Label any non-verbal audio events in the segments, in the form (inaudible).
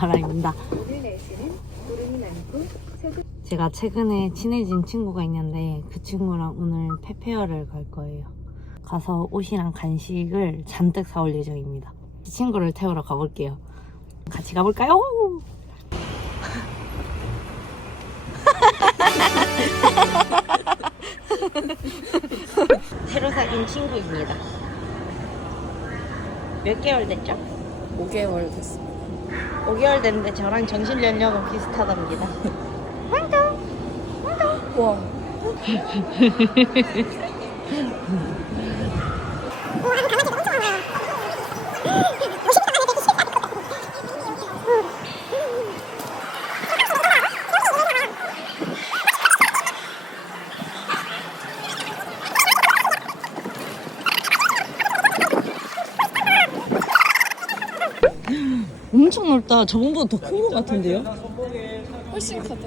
하라입니다. 제가 최근에 친해진 친구가 있는데 그 친구랑 오늘 페페어를 갈 거예요. 가서 옷이랑 간식을 잔뜩 사올 예정입니다. 이 친구를 태우러 가볼게요. 같이 가볼까요? (laughs) 새로 사귄 친구입니다. 몇 개월 됐죠? 5개월 됐어. 5개월 됐는데 저랑 정신 연령은 비슷하답니다. (laughs) 와. (laughs) 엄청 넓다. 저번보다 더 큰 것 같은데요? 훨씬 커다.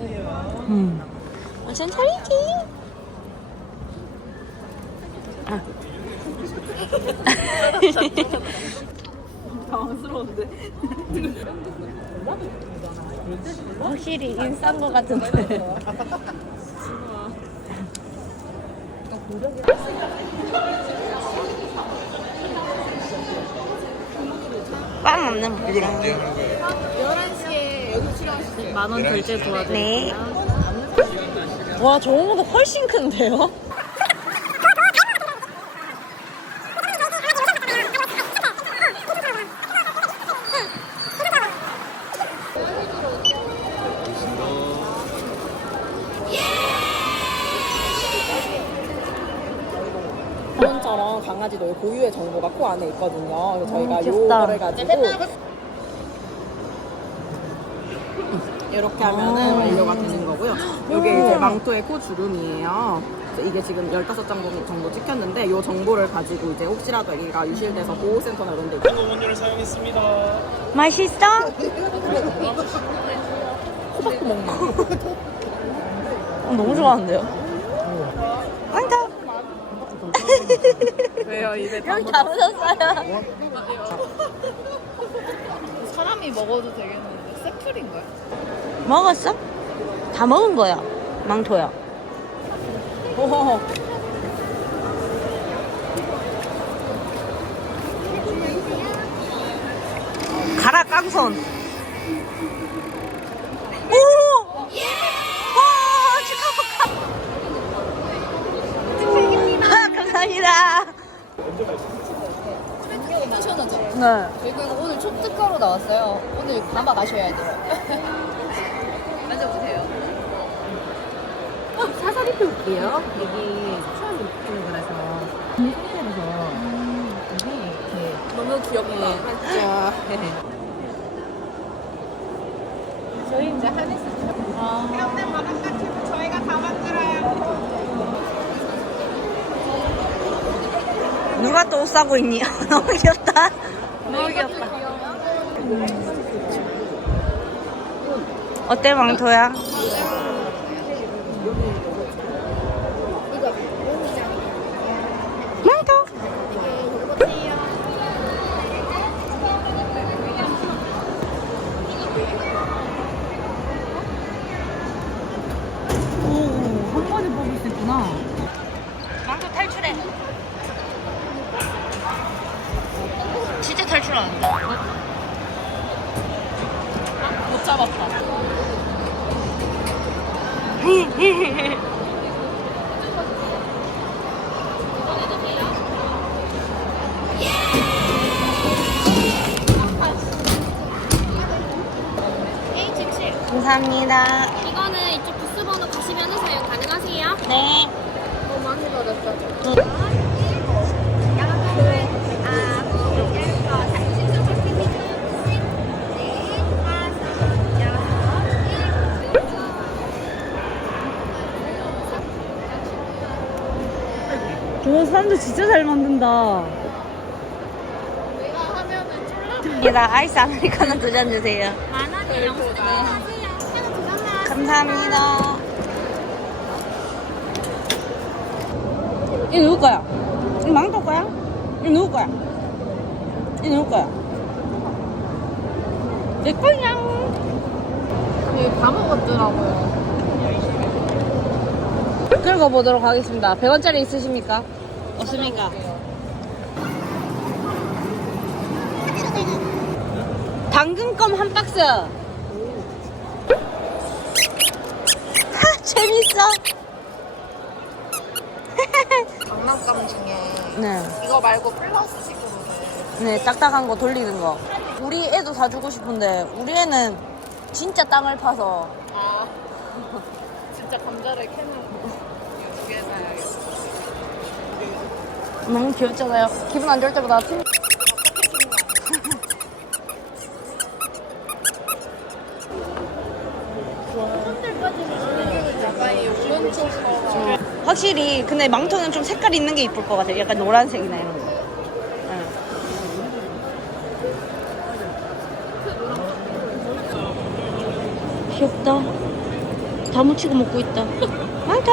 응. 완전 차리지. 아. (laughs) 당황스러운데. 확실히 인싼 것 같은데. (laughs) 빵 없는 분. 이건 언제 하는 거예요? 11시에 여기 출연하실 만원 결제 도와드릴게요. 네. 와, 저거보다 훨씬 큰데요? 저번처럼 강아지도 이 고유의 정보가 코 안에 있거든요. 그래서 저희가 음, 귀엽다. 요거를 가지고 이렇게 하면은 완료가 되는 거고요. 이게 이제 망토의 코 주름이에요. 그래서 이게 지금 15장 정도, 정도 찍혔는데 이 정보를 가지고 이제 혹시라도 애기가 유실돼서 보호센터나 이런 데 원료를 사용했습니다. 맛있어? 호박도 먹는 어, 너무 좋아하는데요? 완전. 왜요? 입에 여기 다 묻었어요. 사람이 먹어도 되겠는데 세플인가요? 먹었어? 다 먹은 거야. 망토야. 오. 가라 깡손. 입혀 올게요. 여기 처음 입히는 거라서 이 상태라서 이게 이렇게 너무 귀엽다. 자. 저희 이제 하네스. 누가 또 옷 사고 있니? (laughs) 너무 귀엽다. 너무 귀엽다. 어때 망토야? 있구나. 망토 탈출해. 진짜 탈출하는데. 못 잡았다. A77. 감사합니다. 이거는 네. 너무 많이 받았어. 저 사람들 진짜 잘 만든다. 나 아이스 아메리카노 두 잔 주세요. 만 원에 영수증. 감사합니다. 이 누구 거야? 이 망토 거야? 이 누구 거야? 이 누구 거야? 내 거냐? 이다 먹었더라고요. 긁어보도록 하겠습니다. 100원짜리 있으십니까? 없습니까? 당근껌 한 박스. 하, 재밌어. 장난감 중에 네. 이거 말고 플라스틱으로 네, 딱딱한 거 돌리는 거. 우리 애도 사주고 싶은데, 우리 애는 진짜 땅을 파서. 아 (laughs) 진짜 감자를 캐는 두개 사야겠어. 너무 귀엽잖아요. 기분 안 좋을 때마다 팀. 약간 이 오른쪽으로 확실히, 근데 망토는 좀 색깔 있는 게 이쁠 것 같아요. 약간 노란색이나 이런 거. 응. 귀엽다. 다 묻히고 먹고 있다. (laughs) 많다.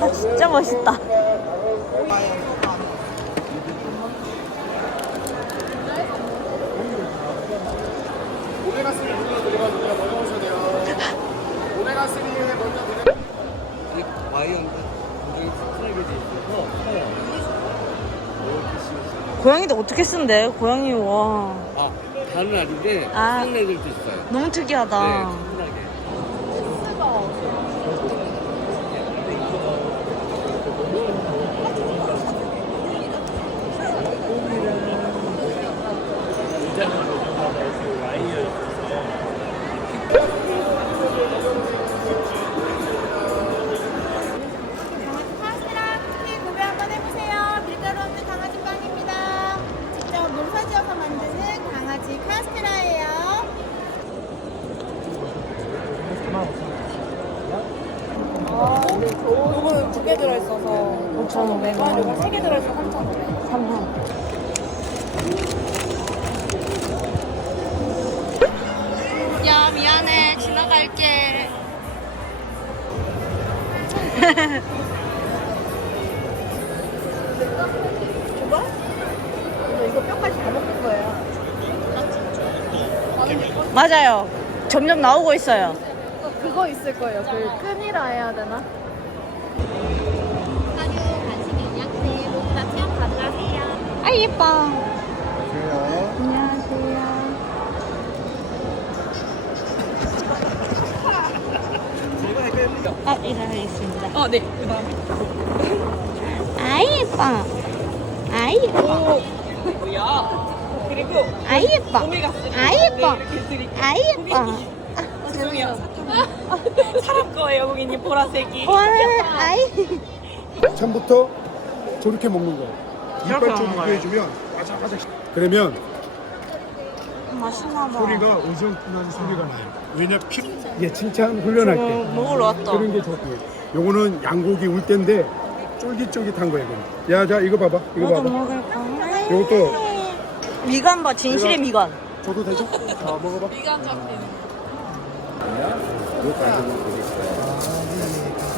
아, 진짜. 오메가 3먼저 드려가지고 넘어오셔야 돼요. 3 먼저 드려. 이 와이어인데 굉장히 튼튼하게 돼 있어서 커요. 고양이도 어떻게 쓴대? 고양이, 와. 아 다른 아닌데 아. 큰 애들도 있어요. 너무 특이하다. 네, 요거 두개 들어있어서 5,500원, 요거 세 개 들어있어서 3,500원. 3번. 야, 미안해. 지나갈게. 이거 뼈까지 다 먹는 거예요. 맞아요. 점점 나오고 있어요. 그거 있을 거예요. 그 끈이라 해야 되나? 아, 예뻐. 안녕하세요. 아, 일어나겠습니다. 어, 네. 아, 예뻐. 아, 예뻐. 그리고 아, 예뻐. 오메가 3 아, 예뻐. 이렇게 드릴게요. 아, 예뻐. 죄송해요. (laughs) 사람 거예요, 고객님 보라색이. 와, 아이. 처음부터 저렇게 먹는 거예요. 이빨 좀? 유도해주면 바삭바삭. 그러면 맛있나 봐. 소리가 어정나는 소리가 나요. 왜냐 피 이게 칭찬 훈련할 때 어, 먹으러 왔다. 그런 게 좋고요. 요거는 양고기 울 때인데 쫄깃쫄깃한 거예요. 이거는. 야, 자 이거 봐봐. 이거 나도 봐봐. 먹을까? 요것도 미간 봐, 진실의 미간. 줘도 되죠? (laughs) 자 먹어봐.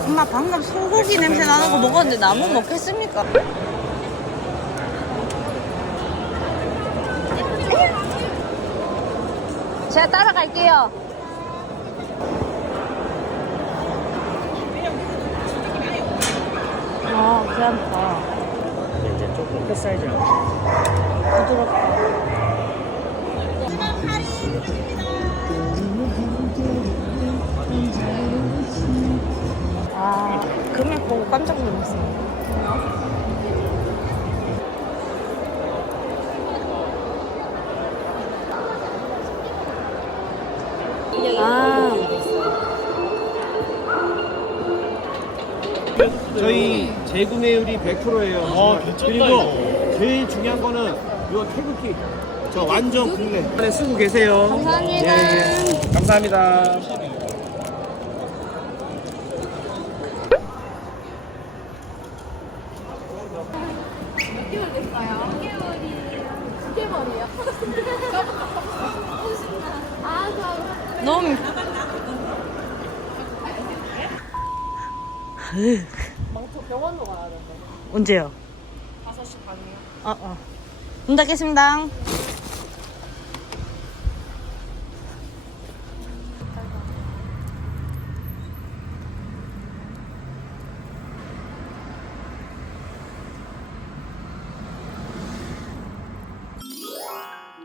엄마 방금 소고기 냄새 나는 거 먹었는데 나무 먹겠습니까? 제가 따라갈게요. 아, 괜찮다. 이제 조금 큰 사이즈. 부드럽다. 아, 금액 보고 깜짝 놀랐어요. 재구매율이 100%예요. 아, 그리고 제일 중요한 거는 요 태극기. 저 완전 국내. 안에 쓰고 계세요. 감사합니다. 예, 감사합니다. 너무. 망토 병원으로 가야 되는데. 언제요? 5시 반이요. 어, 어. 문 닫겠습니다.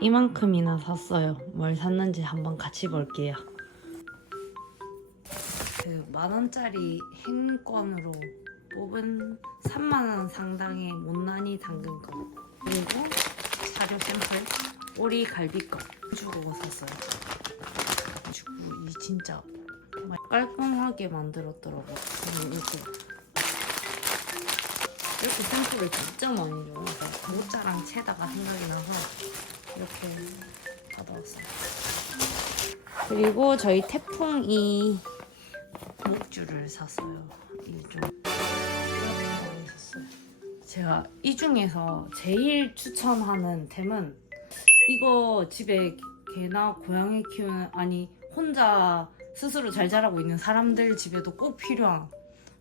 이만큼이나 샀어요. 뭘 샀는지 한번 같이 볼게요. 그 만원짜리 행권으로 뽑은 3만원 상당의 못난이 당근 거 그리고 사료 샘플 오리 갈비 거 주고 샀어요. 주고 이 진짜 정말 깔끔하게 만들었더라고. 음, 이렇게 이렇게 샘플을 진짜 많이 줘서 모짜랑 체다가 생각이 나서 이렇게 받아왔어요. 그리고 저희 태풍이 목줄을 샀어요. 샀어요. 제가 이 중에서 제일 추천하는 템은 이거 집에 개나 고양이 키우는 아니 혼자 스스로 잘 자라고 있는 사람들 집에도 꼭 필요한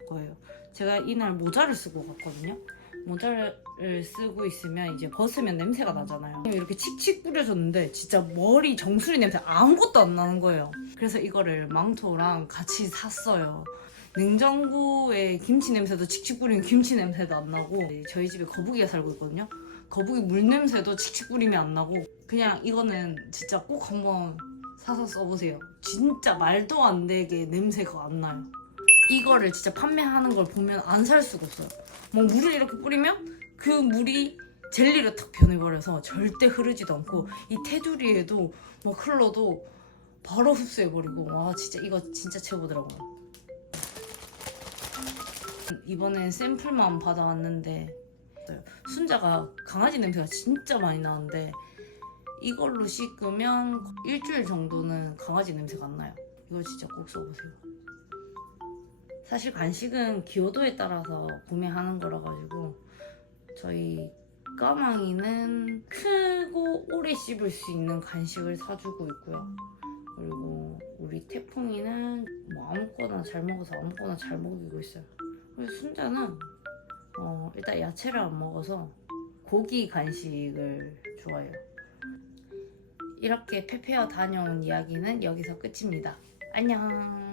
거예요. 제가 이날 모자를 쓰고 갔거든요. 모자를 쓰고 있으면 이제 벗으면 냄새가 나잖아요. 이렇게 칙칙 뿌려줬는데 진짜 머리 정수리 냄새 아무것도 안 나는 거예요. 그래서 이거를 망토랑 같이 샀어요. 냉장고에 김치 냄새도 칙칙 뿌리면 김치 냄새도 안 나고 저희 집에 거북이가 살고 있거든요. 거북이 물 냄새도 칙칙 뿌리면 안 나고 그냥 이거는 진짜 꼭 한번 사서 써보세요. 진짜 말도 안 되게 냄새가 안 나요. 이거를 진짜 판매하는 걸 보면 안 살 수가 없어요. 뭐 물을 이렇게 뿌리면 그 물이 젤리로 탁 변해버려서 절대 흐르지도 않고 이 테두리에도 뭐 흘러도 바로 흡수해버리고 와 진짜 이거 진짜 최고더라고요. 이번엔 샘플만 받아왔는데 순자가 강아지 냄새가 진짜 많이 나는데 이걸로 씻으면 일주일 정도는 강아지 냄새가 안 나요. 이거 진짜 꼭 써보세요. 사실 간식은 기호도에 따라서 구매하는 거라 가지고 저희 까망이는 크고 오래 씹을 수 있는 간식을 사주고 있고요. 그리고 우리 태풍이는 뭐 아무거나 잘 먹어서 아무거나 잘 먹이고 있어요. 그리고 순자는 어, 일단 야채를 안 먹어서 고기 간식을 좋아해요. 이렇게 페페어 다녀온 이야기는 여기서 끝입니다. 안녕.